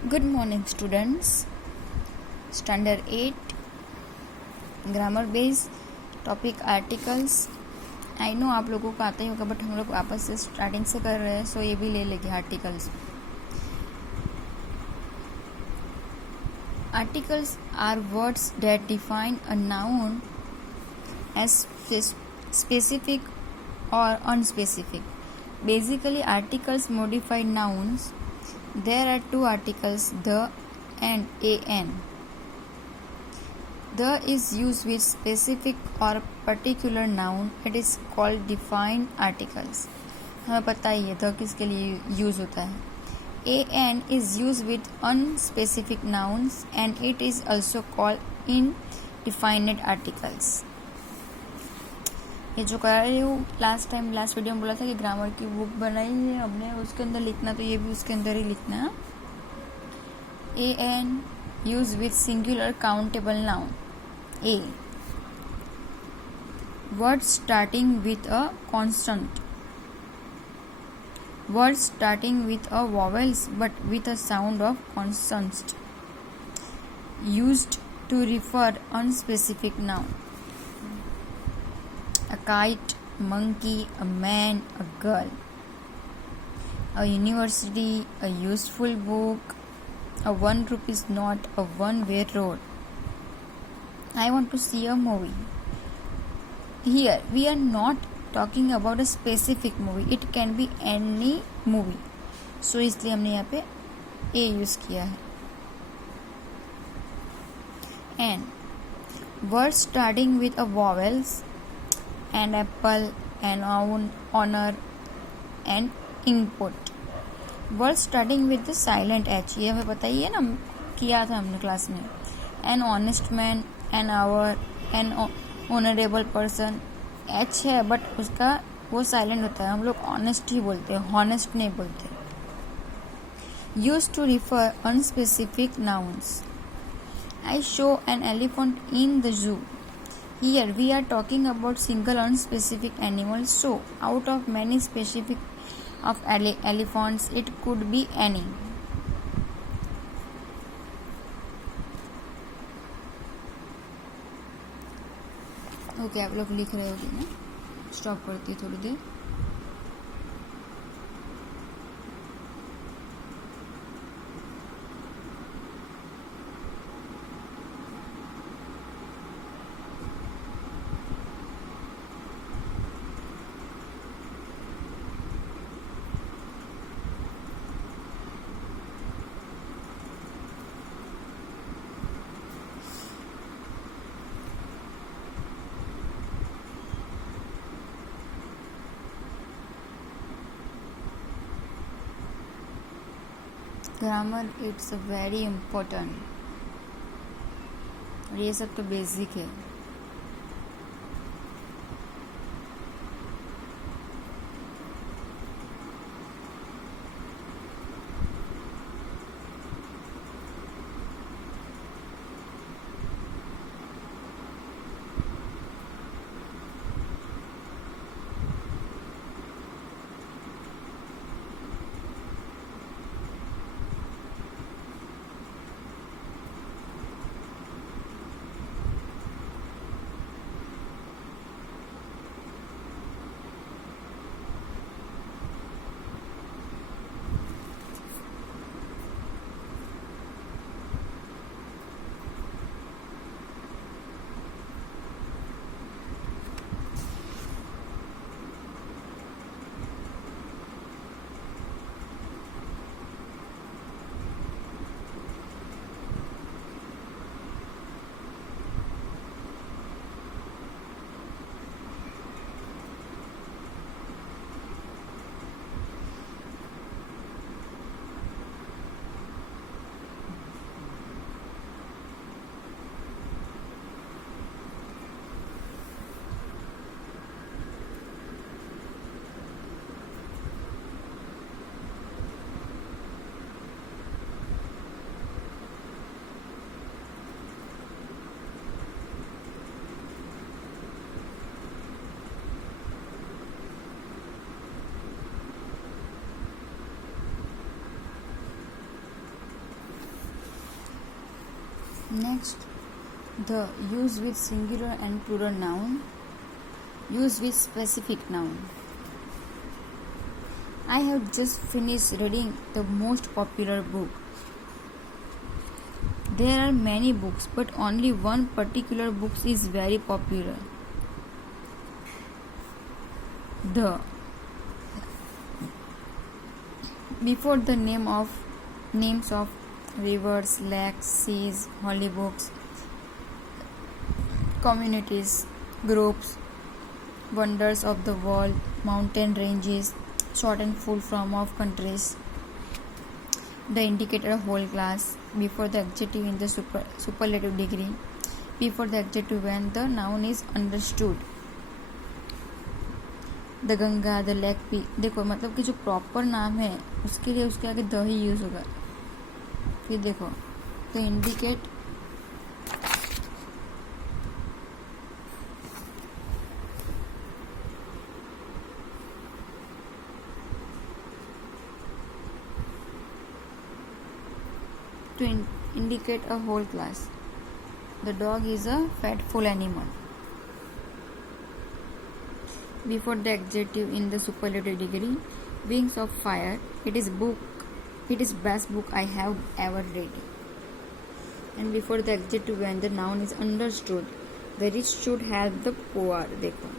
Good morning, students. Standard 8 grammar base topic articles. I know आप लोगों को आता ही होगा, बट हम लोग वापस से स्टार्टिंग से कर रहे हैं, सो ये भी ले लेंगे articles. Articles are words that define a noun as specific or unspecific. Basically, articles modify nouns. There are two articles, the and an. The is used with specific or particular noun. It is called defined articles. हमें पता ही है the किसके लिए यूज होता है. an is used with unspecific nouns and it is also called indefinite articles. ये जो कर रही हूँ लास्ट वीडियो में बोला था कि ग्रामर की बुक बनाई है हमने, उसके अंदर लिखना, तो ये भी उसके अंदर ही लिखना है. an use with singular countable noun. a word starting with a constant. Word starting with a vowels but with a sound of constant. Used to refer unspecific noun. A kite, a monkey, a man, a girl. A university, a useful book, a 1 rupees note, a one-way road. I want to see a movie. Here, we are not talking about a specific movie. It can be any movie. So, इसलिए हमने यहाँ पे a use किया है. And words starting with a vowels. An apple, an honor, and input. Words starting with the silent H. ये हमें पता ही है ना, किया था हमने क्लास में. An honest man, an hour, an honorable person. H है बट उसका वो साइलेंट होता है, हम लोग ऑनेस्ट ही बोलते हैं, हॉनेस्ट नहीं बोलते. Used to refer unspecific nouns. I show an elephant in the zoo. Here we are talking about single unspecific animals, so out of many specific of elephants, it could be any. Okay आप लोग लिख रहे होगे ना, स्टॉप करती है थोड़ी देर. Grammar it's very important. और ये सब तो बेसिक है. Next, the use with singular and plural noun. Use with specific noun. I have just finished reading the most popular book. There are many books, but only one particular book is very popular. The before the names of rivers, lakes, seas, holy books, communities, groups, wonders of the world, mountain ranges, short and full form of countries. The indicator whole class before the adjective in the superlative degree, before the adjective when the noun is understood. The Ganga, the lake भी, देखो मतलब कि जो प्रॉपर नाम है उसके लिए उसके आगे द ही यूज होगा. फिर देखो तो indicate to indicate a whole class. The dog is a fatful animal. Before the adjective in the superlative degree, Wings of Fire. It is best book I have ever read. And before the adjective when the noun is understood, the rich should help the poor. देखो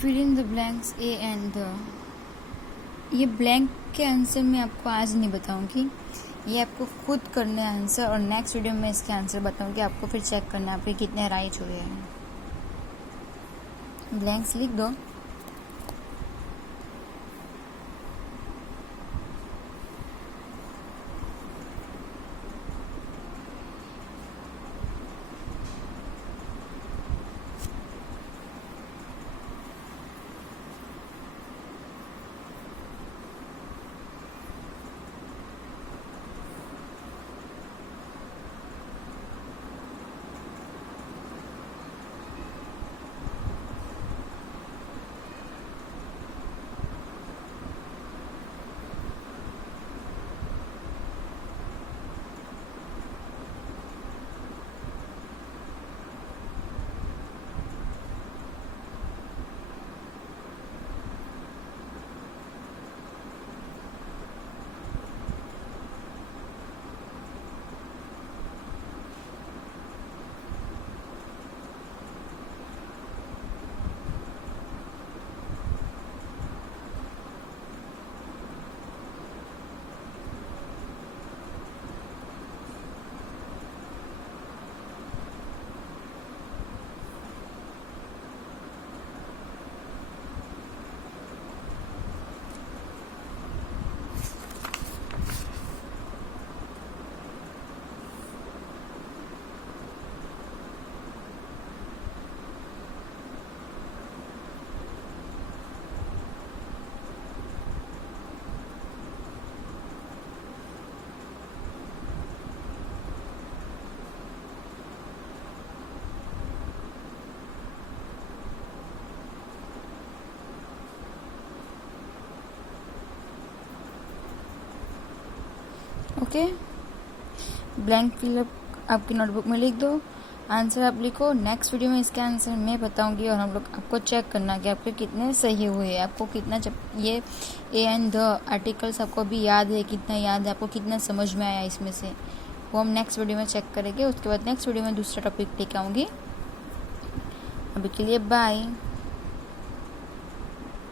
fill in the blanks a and the. ये blank के answer मैं आपको आज नहीं बताऊंगी, ये आपको खुद करने आंसर, और नेक्स्ट वीडियो में इसके आंसर बताऊंगी. आपको फिर चेक करना है आपके कितने राइट हुए हैं. ब्लैंक्स लिख दो. ओके, ब्लैंक फिलअप आपकी नोटबुक में लिख दो, आंसर आप लिखो। नेक्स्ट वीडियो में इसके आंसर मैं बताऊंगी और हम लोग आपको चेक करना कि आपके कितने सही हुए, आपको कितना ये ए एंड द आर्टिकल्स आपको भी याद है, कितना याद है, आपको कितना समझ में आया इसमें से, वो हम नेक्स्ट वीडियो में चेक करेंगे। उसके बाद नेक्स्ट वीडियो में दूसरा टॉपिक लेके आऊँगी। अभी के लिए बाय।